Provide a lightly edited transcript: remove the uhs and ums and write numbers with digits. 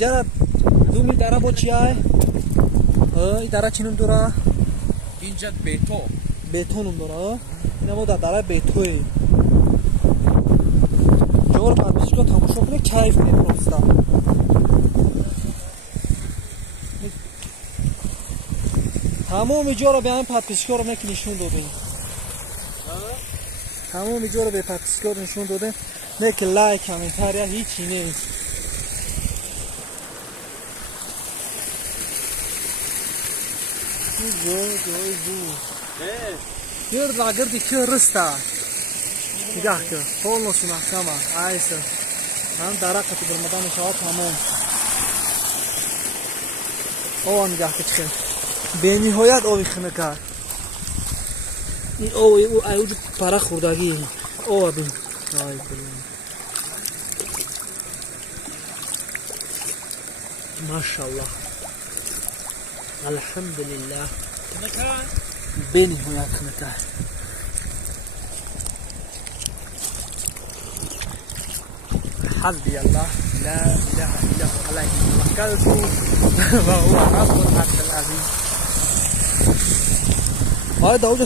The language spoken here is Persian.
جرا دومی داره با چی های؟ این داره چی نم داره؟ اینجا بیتو بیتو نم داره اینا ما داره بیتوی جور پرپیش که تماشا کنه کیف کنه پروستا تمام جا رو به هم پرپیشکار رو نکی نشون دادیم تمام جا رو به پرپیشکار نشون دادیم نه که لایک کامنتار یا هیچی نیست گرد و گردی که رسته نگاه که خولنوشی محکمه ایسه هم درقتی برمدن شما تمام اوه نگاه که چه به نهایت آوی خنه کرد این اوج پره خوردگی اوه بین ماشاءالله الحمدلله به نهایت خنه کرد حسبي الله لا اله الا هو عليه توكلت وهو رب العرش العظيم هذا هو